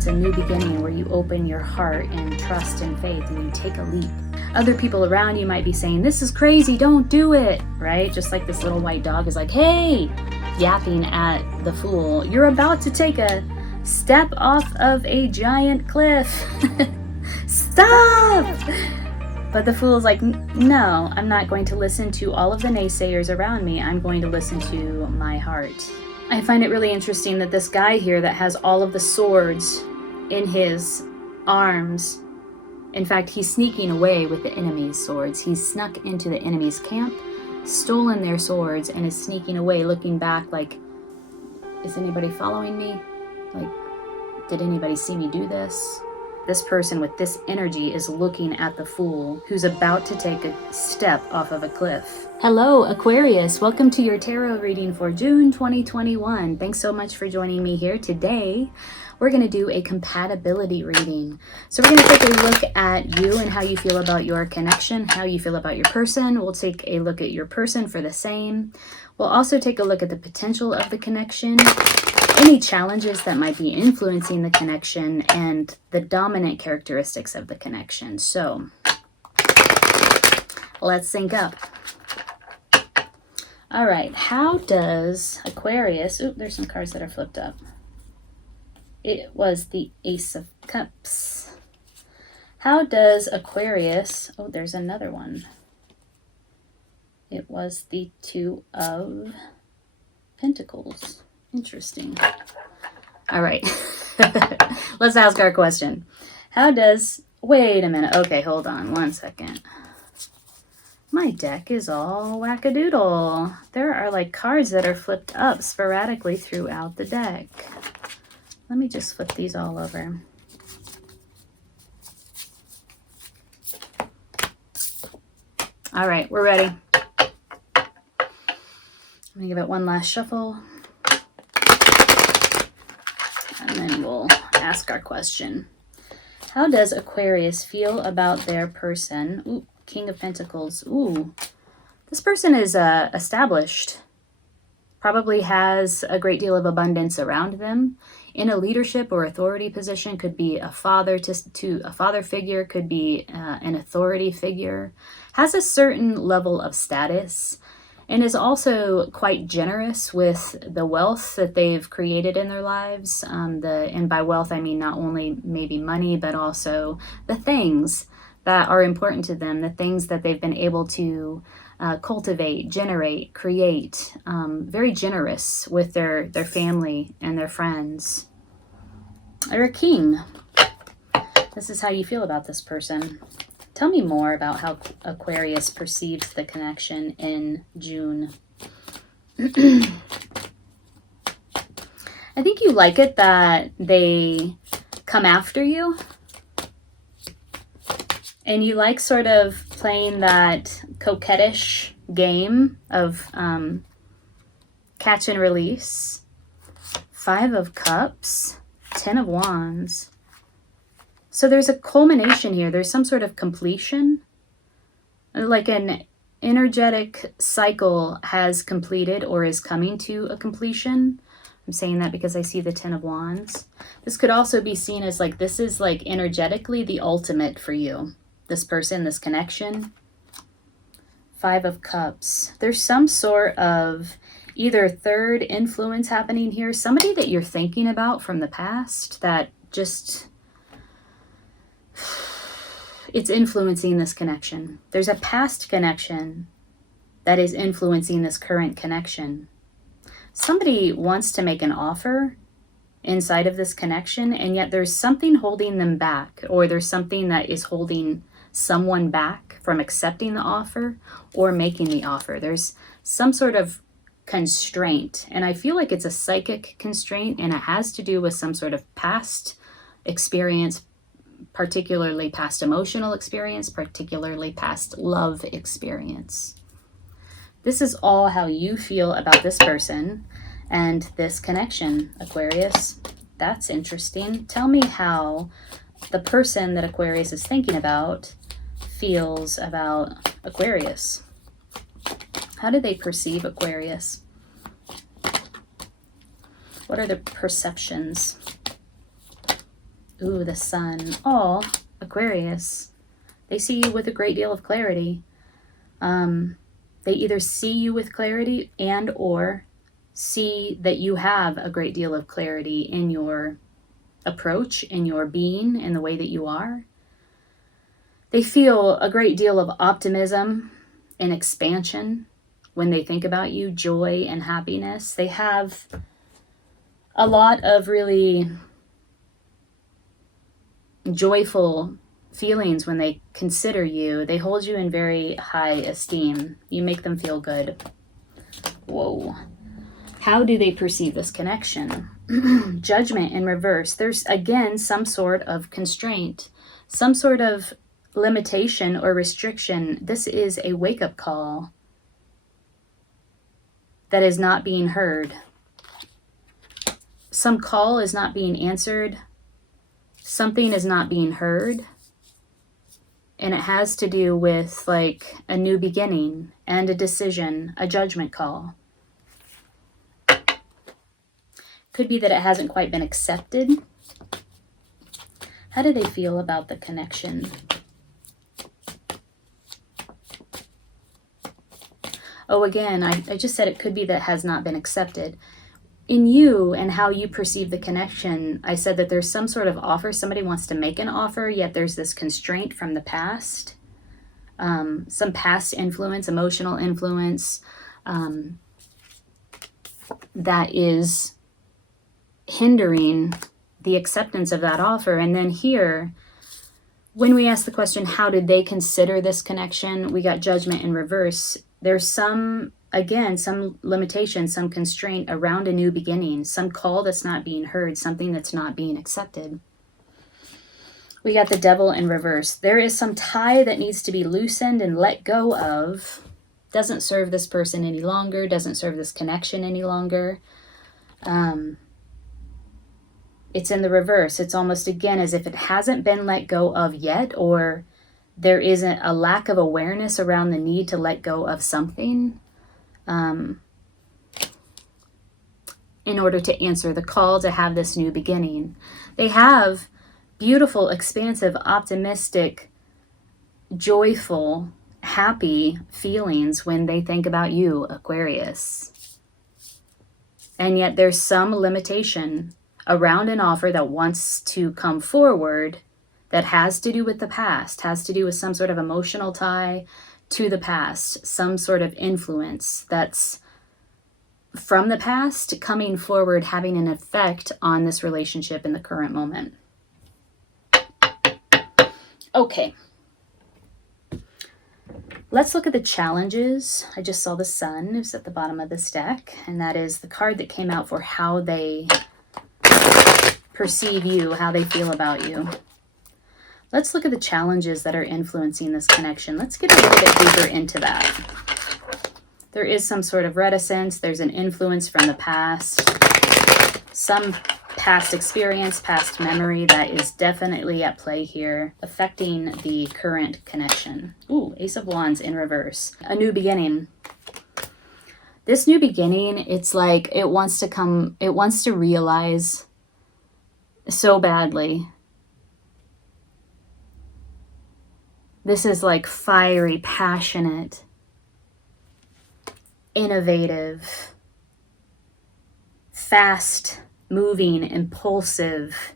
it's a new beginning where you open your heart and trust and faith and you take a leap. Other people around you might be saying, this is crazy, don't do it, right? Just like this little white dog is like, hey, yapping at the fool. You're about to take a step off of a giant cliff. Stop! But the fool is like, no, I'm not going to listen to all of the naysayers around me. I'm going to listen to my heart. I find it really interesting that this guy here that has all of the swords in his arms, in fact, he's sneaking away with the enemy's swords. He's snuck into the enemy's camp, stolen their swords, and is sneaking away, looking back like, is anybody following me? Like, did anybody see me do this? This person with this energy is looking at the fool who's about to take a step off of a cliff. Hello, Aquarius. Welcome to your tarot reading for June 2021. Thanks so much for joining me here today. We're going to do a compatibility reading. So we're going to take a look at you and how you feel about your connection, how you feel about your person. We'll take a look at your person for the same. We'll also take a look at the potential of the connection, any challenges that might be influencing the connection, and the dominant characteristics of the connection. So let's sync up. All right, how does Aquarius, there's some cards that are flipped up. It was the Ace of Cups. How does Aquarius, there's another one. It was the Two of Pentacles. Interesting. All right, let's ask our question. How does, wait a minute. Okay, hold on one second. My deck is all wackadoodle. There are like cards that are flipped up sporadically throughout the deck. Let me just flip these all over. All right, we're ready. I'm gonna give it one last shuffle. And then we'll ask our question. How does Aquarius feel about their person? Ooh, King of Pentacles. Ooh, this person is established. Probably has a great deal of abundance around them. In a leadership or authority position, could be a father to a father figure, could be an authority figure. Has a certain level of status, and is also quite generous with the wealth that they've created in their lives. And by wealth, I mean not only maybe money, but also the things that are important to them, the things that they've been able to cultivate, generate, create. Very generous with their family and their friends. They're a king. This is how you feel about this person. Tell me more about how Aquarius perceives the connection in June. I think you like it that they come after you. And you like sort of playing that coquettish game of catch and release. 5 of Cups, 10 of Wands. So there's a culmination here. There's some sort of completion. Like an energetic cycle has completed or is coming to a completion. I'm saying that because I see the 10 of Wands. This could also be seen as like, this is like energetically the ultimate for you. This person, this connection. 5 of Cups. There's some sort of either third influence happening here. Somebody that you're thinking about from the past that just, it's influencing this connection. There's a past connection that is influencing this current connection. Somebody wants to make an offer inside of this connection, and yet there's something holding them back, or there's something that is holding someone back from accepting the offer or making the offer. There's some sort of constraint, and I feel like it's a psychic constraint, and it has to do with some sort of past experience, particularly past emotional experience, particularly past love experience. This is all how you feel about this person and this connection, Aquarius. That's interesting. Tell me how the person that Aquarius is thinking about feels about Aquarius. How do they perceive Aquarius? What are the perceptions? Ooh, the sun. Oh, Aquarius. They see you with a great deal of clarity. They either see you with clarity and or see that you have a great deal of clarity in your approach, in your being, in the way that you are. They feel a great deal of optimism and expansion when they think about you, joy and happiness. They have a lot of really joyful feelings when they consider you. They hold you in very high esteem. You make them feel good. Whoa. How do they perceive this connection? Judgment in reverse. There's, again, some sort of constraint, some sort of limitation or restriction. This is a wake-up call that is not being heard. Some call is not being answered. Something is not being heard. And it has to do with like a new beginning and a decision, a judgment call. Could be that it hasn't quite been accepted. How do they feel about the connection? Oh, again, I just said it could be that it has not been accepted. In you and how you perceive the connection, I said that there's some sort of offer. Somebody wants to make an offer, yet there's this constraint from the past. Some past influence, emotional influence, that is hindering the acceptance of that offer. And then here, when we ask the question, how did they consider this connection? We got judgment in reverse. There's some, again, some limitation, some constraint around a new beginning, some call that's not being heard, something that's not being accepted. We got the devil in reverse. There is some tie that needs to be loosened and let go of. Doesn't serve this person any longer, doesn't serve this connection any longer. It's in the reverse. It's almost, again, as if it hasn't been let go of yet, or there isn't a lack of awareness around the need to let go of something in order to answer the call to have this new beginning. They have beautiful, expansive, optimistic, joyful, happy feelings when they think about you, Aquarius. And yet there's some limitation around an offer that wants to come forward that has to do with the past, has to do with some sort of emotional tie to the past, some sort of influence that's from the past coming forward, having an effect on this relationship in the current moment. Okay. Let's look at the challenges. I just saw the sun is at the bottom of this deck, and that is the card that came out for how they perceive you, how they feel about you. Let's look at the challenges that are influencing this connection. Let's get a little bit deeper into that. There is some sort of reticence. There's an influence from the past, some past experience, past memory that is definitely at play here, affecting the current connection. Ooh, Ace of Wands in reverse. A new beginning. This new beginning, it's like it wants to realize so badly. This is like fiery, passionate, innovative, fast moving, impulsive,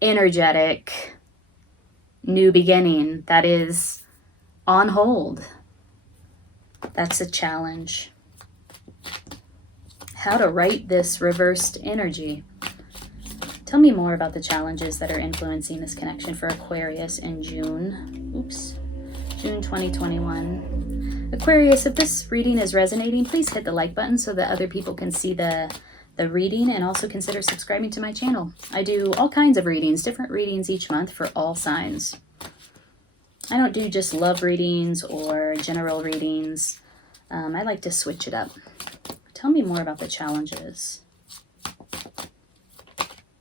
energetic, new beginning that is on hold. That's a challenge. How to write this reversed energy. Tell me more about the challenges that are influencing this connection for Aquarius in June. June 2021. Aquarius, if this reading is resonating, please hit the like button so that other people can see the reading, and also consider subscribing to my channel. I do all kinds of readings, different readings each month for all signs. I don't do just love readings or general readings. I like to switch it up. Tell me more about the challenges.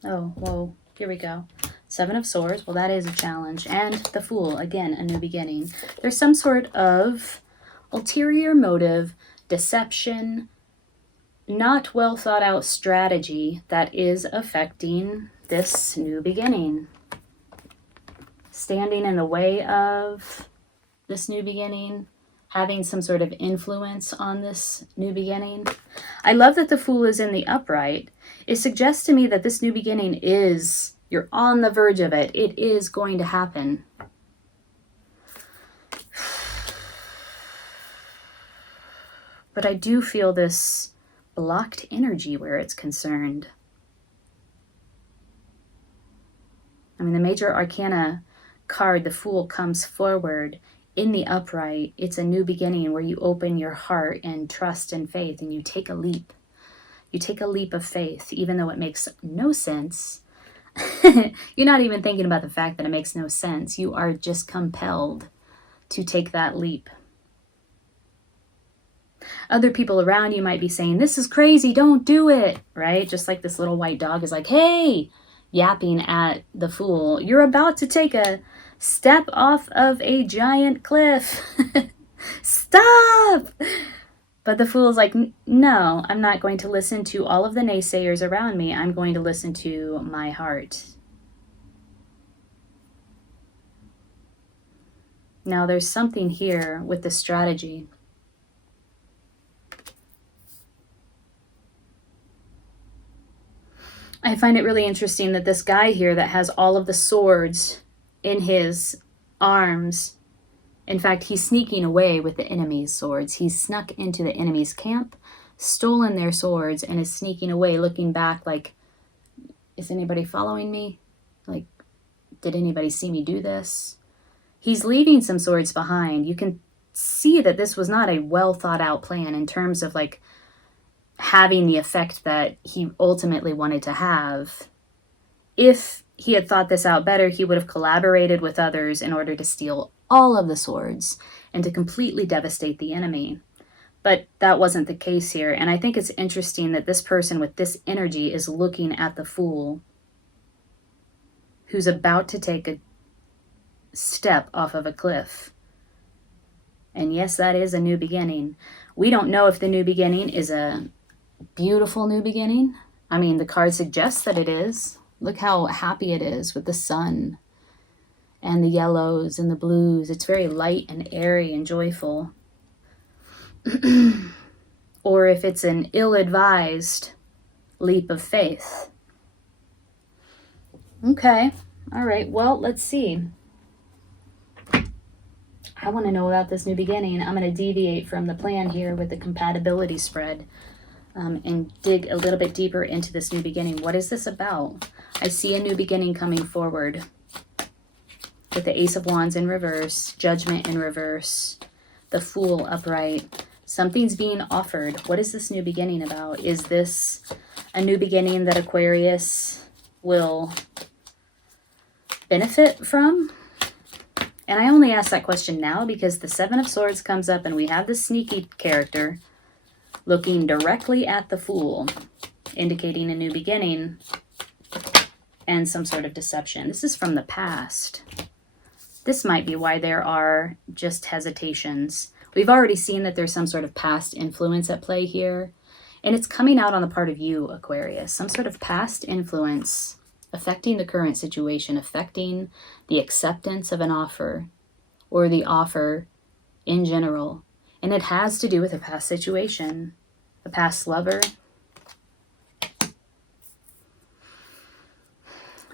Oh, whoa, here we go. Seven of Swords, well, that is a challenge. And the Fool, again, a new beginning. There's some sort of ulterior motive, deception, not well thought out strategy that is affecting this new beginning? Standing in the way of this new beginning, having some sort of influence on this new beginning. I love that the Fool is in the upright. It suggests to me that this new beginning is, you're on the verge of it. It is going to happen. But I do feel this blocked energy where it's concerned. I mean, the Major Arcana card, the Fool, comes forward in the upright. It's a new beginning where you open your heart and trust and faith, and you take a leap. You take a leap of faith, even though it makes no sense. You're not even thinking about the fact that it makes no sense. You are just compelled to take that leap. Other people around you might be saying, this is crazy, don't do it, right? Just like this little white dog is like, hey, yapping at the Fool. You're about to take a step off of a giant cliff. Stop! But the Fool is like, no, I'm not going to listen to all of the naysayers around me. I'm going to listen to my heart. Now there's something here with the strategy. I find it really interesting that this guy here that has all of the swords in his arms, in fact, he's sneaking away with the enemy's swords. He's snuck into the enemy's camp, stolen their swords, and is sneaking away, looking back like, is anybody following me? Like, did anybody see me do this? He's leaving some swords behind. You can see that this was not a well thought out plan in terms of like having the effect that he ultimately wanted to have. If he had thought this out better, he would have collaborated with others in order to steal all of the swords and to completely devastate the enemy. But that wasn't the case here. And I think it's interesting that this person with this energy is looking at the Fool who's about to take a step off of a cliff. And yes, that is a new beginning. We don't know if the new beginning is a beautiful new beginning. I mean, the card suggests that it is. Look how happy it is with the sun and the yellows and the blues. It's very light and airy and joyful. Or if it's an ill-advised leap of faith. Okay. All right. Well, let's see. I want to know about this new beginning. I'm going to deviate from the plan here with the compatibility spread. And dig a little bit deeper into this new beginning. What is this about? I see a new beginning coming forward with the Ace of Wands in reverse, Judgment in reverse, the Fool upright. Something's being offered. What is this new beginning about? Is this a new beginning that Aquarius will benefit from? And I only ask that question now because the Seven of Swords comes up and we have this sneaky character looking directly at the Fool, indicating a new beginning and some sort of deception. This is from the past. This might be why there are just hesitations. We've already seen that there's some sort of past influence at play here, and it's coming out on the part of you, Aquarius. Some sort of past influence affecting the current situation, affecting the acceptance of an offer or the offer in general. And it has to do with a past situation, a past lover.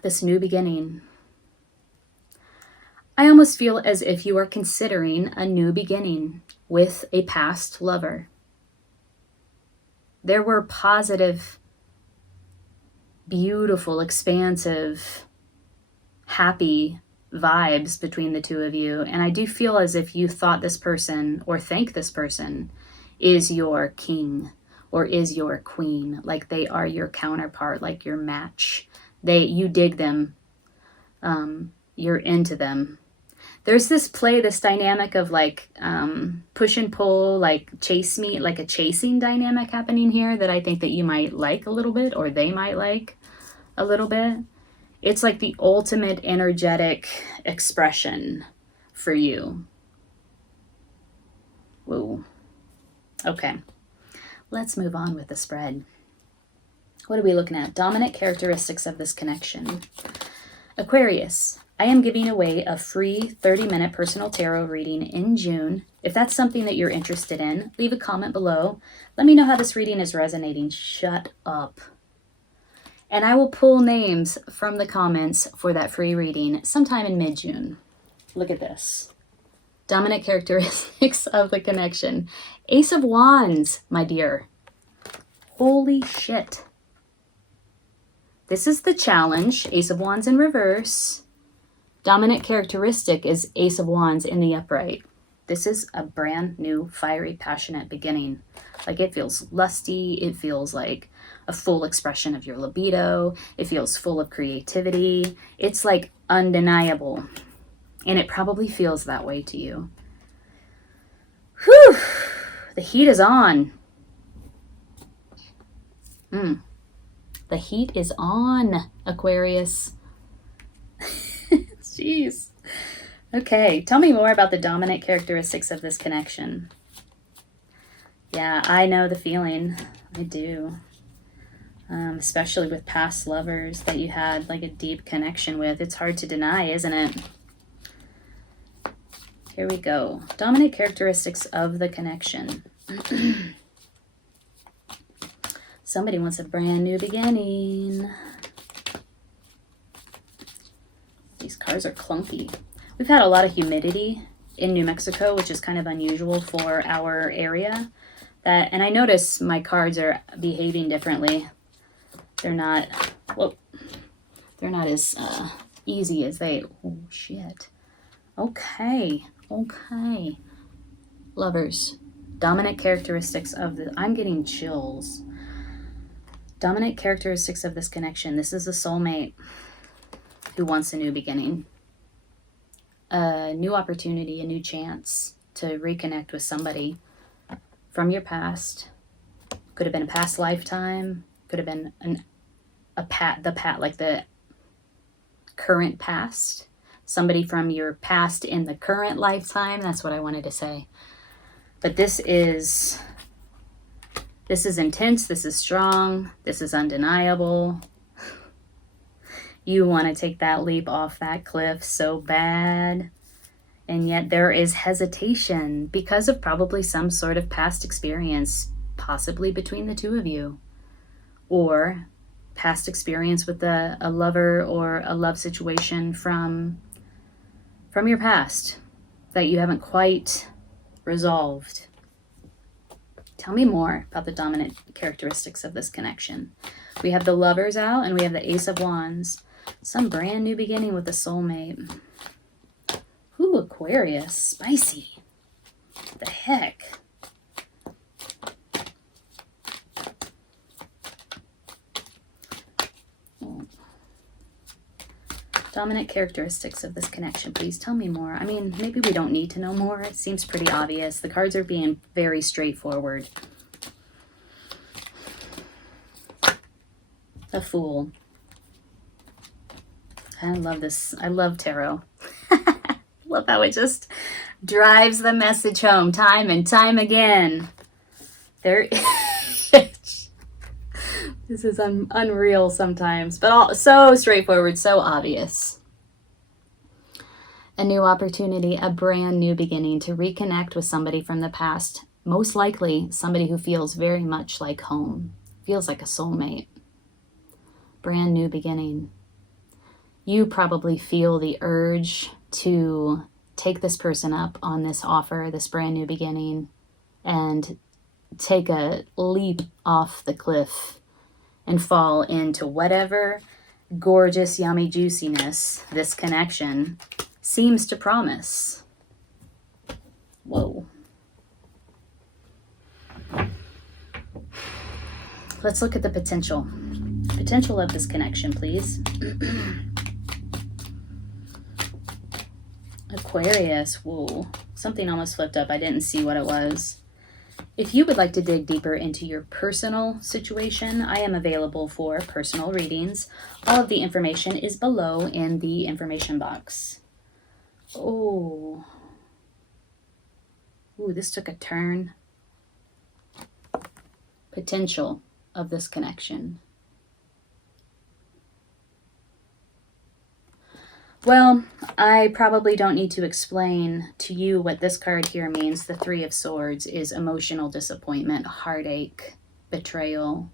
This new beginning. I almost feel as if you are considering a new beginning with a past lover. There were positive, beautiful, expansive, happy vibes between the two of you, and I do feel as if you thought this person or think this person is your king or is your queen, like they are your counterpart, like your match. You dig them, you're into them. There's this play, this dynamic of like push and pull, like chase me, like a chasing dynamic happening here that I think that you might like a little bit, or they might like a little bit. It's like the ultimate energetic expression for you. Whoa. Okay. Let's move on with the spread. What are we looking at? Dominant characteristics of this connection. Aquarius, I am giving away a free 30-minute personal tarot reading in June. If that's something that you're interested in, leave a comment below. Let me know how this reading is resonating. Shut up. And I will pull names from the comments for that free reading sometime in mid-June. Look at this. Dominant characteristics of the connection. Ace of Wands, my dear. Holy shit. This is the challenge. Ace of Wands in reverse. Dominant characteristic is Ace of Wands in the upright. This is a brand new, fiery, passionate beginning. Like, it feels lusty. It feels like a full expression of your libido. It feels full of creativity. It's like undeniable. And it probably feels that way to you. Whew! The heat is on. The heat is on, Aquarius. Jeez. Okay, tell me more about the dominant characteristics of this connection. Yeah, I know the feeling. I do. Especially with past lovers that you had like a deep connection with. It's hard to deny, isn't it? Here we go. Dominant characteristics of the connection. Somebody wants a brand new beginning. These cards are clunky. We've had a lot of humidity in New Mexico, which is kind of unusual for our area. And I notice my cards are behaving differently. They're not, they're not as easy as they, oh shit. Okay. Lovers, dominant characteristics of the, I'm getting chills. Dominant characteristics of this connection. This is a soulmate who wants a new beginning. A new opportunity, a new chance to reconnect with somebody from your past. Could have been a past lifetime. Could have been like the current past. Somebody from your past in the current lifetime. That's what I wanted to say. But this is intense. This is strong. This is undeniable. You want to take that leap off that cliff so bad. And yet there is hesitation because of probably some sort of past experience, possibly between the two of you. Or past experience with a lover or a love situation from your past that you haven't quite resolved. Tell me more about the dominant characteristics of this connection. We have the Lovers out and we have the Ace of Wands. Some brand new beginning with a soulmate. Ooh, Aquarius. Spicy. What the heck? Dominant characteristics of this connection, please tell me more. I mean, maybe we don't need to know more. It seems pretty obvious. The cards are being very straightforward. A Fool. I love this. I love tarot. Love how it just drives the message home time and time again. There. This is unreal sometimes, but so straightforward, so obvious. A new opportunity, a brand new beginning to reconnect with somebody from the past. Most likely somebody who feels very much like home, feels like a soulmate. Brand new beginning. You probably feel the urge to take this person up on this offer, this brand new beginning, and take a leap off the cliff and fall into whatever gorgeous, yummy juiciness this connection seems to promise. Whoa. Let's look at the potential. Potential of this connection, please. Aquarius. Whoa. Something almost flipped up. I didn't see what it was. If you would like to dig deeper into your personal situation, I am available for personal readings. All of the information is below in the information box. Oh. Ooh, this took a turn. Potential of this connection. Well, I probably don't need to explain to you what this card here means. The Three of Swords is emotional disappointment, heartache, betrayal,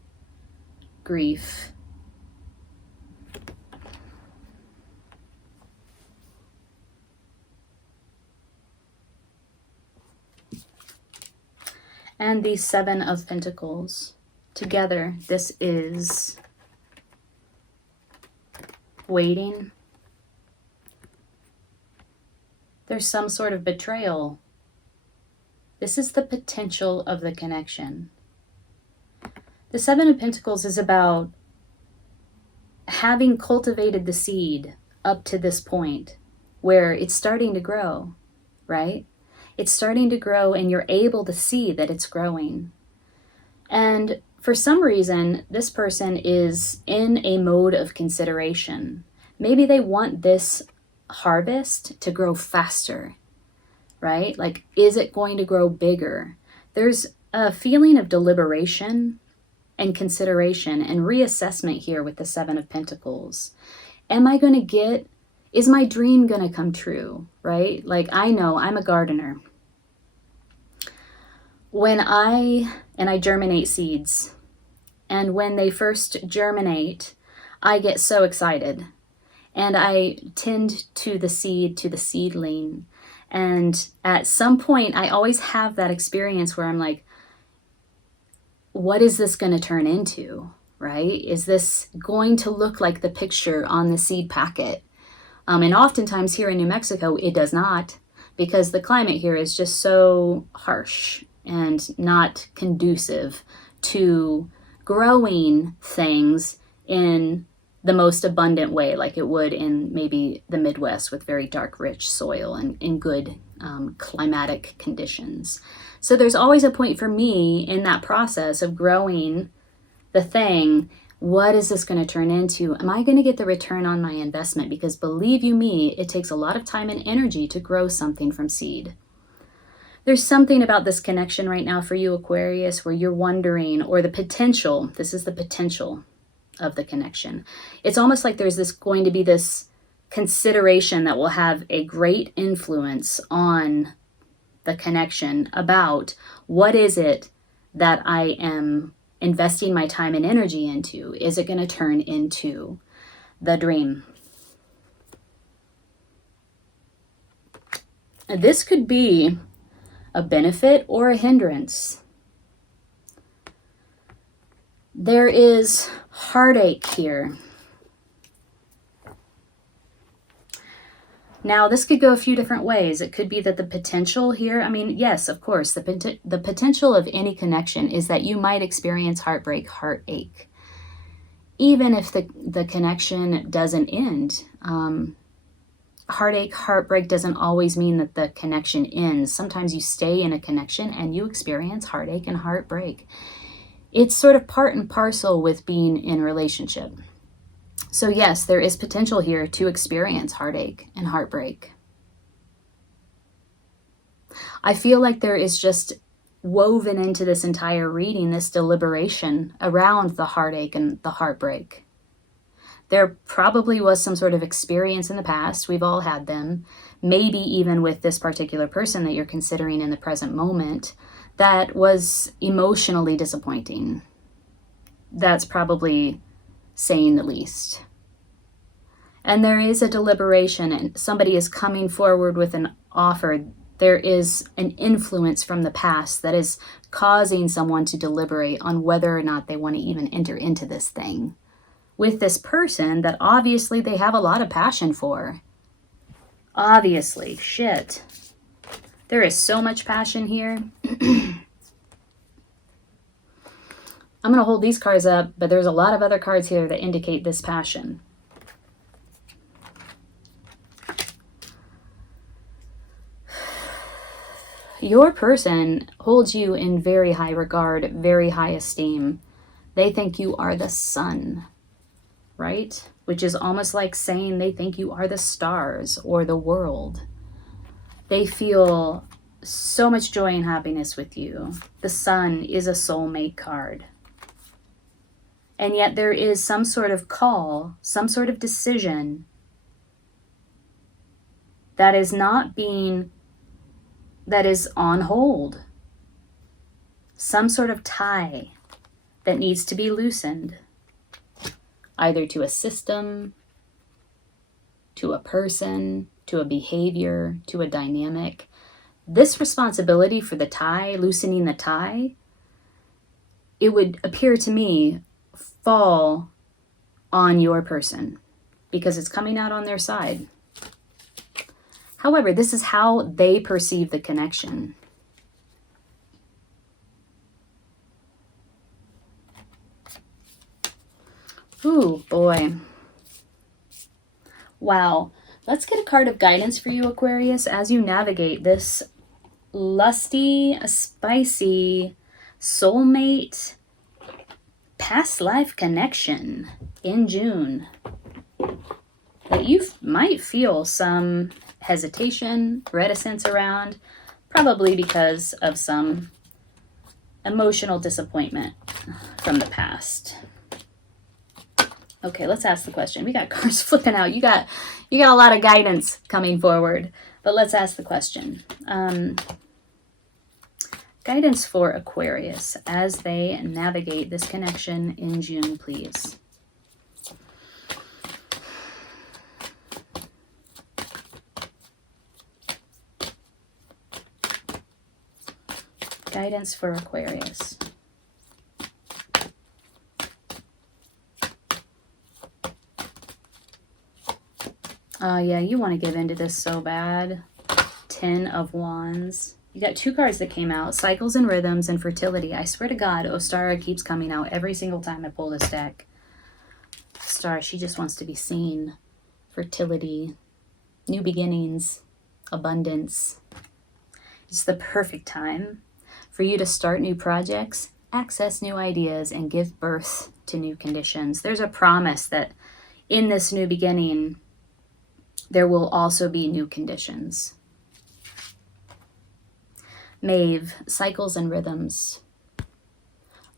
grief. And the Seven of Pentacles. Together, this is waiting. There's some sort of betrayal. This is the potential of the connection. The Seven of Pentacles is about having cultivated the seed up to this point where it's starting to grow, right? It's starting to grow and you're able to see that it's growing. And for some reason, this person is in a mode of consideration. Maybe they want this harvest to grow faster, right? Like, is it going to grow bigger? There's a feeling of deliberation and consideration and reassessment here with the Seven of Pentacles. Am I going to get, is my dream going to come true, right? Like, I know I'm a gardener. When I germinate seeds, and when they first germinate, I get so excited. And I tend to the seed, to the seedling. And at some point, I always have that experience where I'm like, what is this going to turn into, right? Is this going to look like the picture on the seed packet? And oftentimes here in New Mexico, it does not, because the climate here is just so harsh and not conducive to growing things in the most abundant way, like it would in maybe the Midwest with very dark, rich soil and in good climatic conditions. So there's always a point for me in that process of growing the thing. What is this going to turn into? Am I going to get the return on my investment? Because believe you me, it takes a lot of time and energy to grow something from seed. There's something about this connection right now for you, Aquarius, where you're wondering, or the potential, this is the potential of the connection. It's almost like there's going to be this consideration that will have a great influence on the connection about what is it that I am investing my time and energy into. Is it going to turn into the dream? This could be a benefit or a hindrance. There is heartache here. Now, this could go a few different ways. It could be that the potential here, I mean, yes, of course, the potential of any connection is that you might experience heartbreak, heartache, even if the connection doesn't end. Heartache, heartbreak doesn't always mean that the connection ends. Sometimes you stay in a connection and you experience heartache and heartbreak. It's sort of part and parcel with being in a relationship. So yes, there is potential here to experience heartache and heartbreak. I feel like there is just woven into this entire reading this deliberation around the heartache and the heartbreak. There probably was some sort of experience in the past. We've all had them. Maybe even with this particular person that you're considering in the present moment that was emotionally disappointing. That's probably saying the least. And there is a deliberation and somebody is coming forward with an offer. There is an influence from the past that is causing someone to deliberate on whether or not they want to even enter into this thing with this person that obviously they have a lot of passion for. Obviously, shit. There is so much passion here. I'm going to hold these cards up, but there's a lot of other cards here that indicate this passion. Your person holds you in very high regard, very high esteem. They think you are the sun, right? Which is almost like saying they think you are the stars or the world. They feel so much joy and happiness with you. The sun is a soulmate card. And yet there is some sort of call, some sort of decision that is on hold. Some sort of tie that needs to be loosened, either to a system, to a person, to a behavior, to a dynamic. This responsibility for the tie, loosening the tie, it would appear to me fall on your person because it's coming out on their side. However, this is how they perceive the connection. Ooh, boy. Wow. Let's get a card of guidance for you, Aquarius, as you navigate this lusty, spicy, soulmate, past life connection in June. That you might feel some hesitation, reticence around, probably because of some emotional disappointment from the past. Okay, let's ask the question. We got cards flipping out. You got a lot of guidance coming forward, but let's ask the question. Guidance for Aquarius as they navigate this connection in June, please. Guidance for Aquarius. Yeah, you want to give into this so bad. 10 of Wands. You got 2 cards that came out. Cycles and Rhythms and Fertility. I swear to God, Ostara keeps coming out every single time I pull this deck. Star, she just wants to be seen. Fertility. New beginnings. Abundance. It's the perfect time for you to start new projects, access new ideas, and give birth to new conditions. There's a promise that in this new beginning, there will also be new conditions. Maeve, Cycles and Rhythms.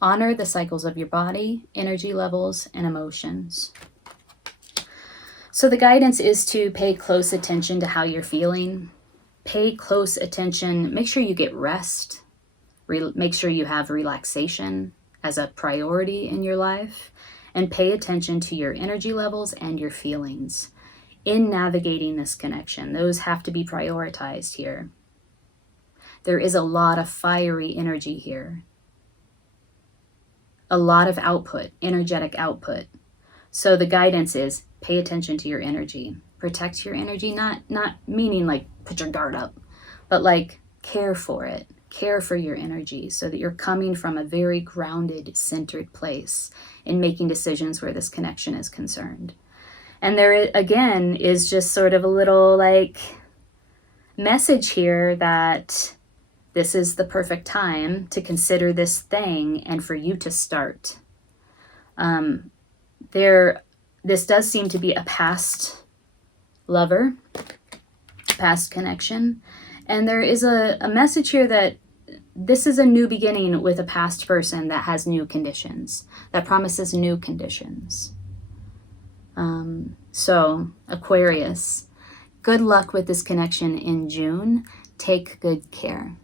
Honor the cycles of your body, energy levels, and emotions. So the guidance is to pay close attention to how you're feeling. Pay close attention. Make sure you get rest. Make sure you have relaxation as a priority in your life. And pay attention to your energy levels and your feelings in navigating this connection. Those have to be prioritized here. There is a lot of fiery energy here. A lot of output, energetic output. So the guidance is pay attention to your energy. Protect your energy, not meaning like put your guard up, but like care for it. Care for your energy so that you're coming from a very grounded, centered place in making decisions where this connection is concerned. And there, again, is just sort of a little like message here that this is the perfect time to consider this thing and for you to start. This does seem to be a past lover, past connection. And there is a message here that this is a new beginning with a past person that has new conditions, that promises new conditions. So, Aquarius, good luck with this connection in June. Take good care.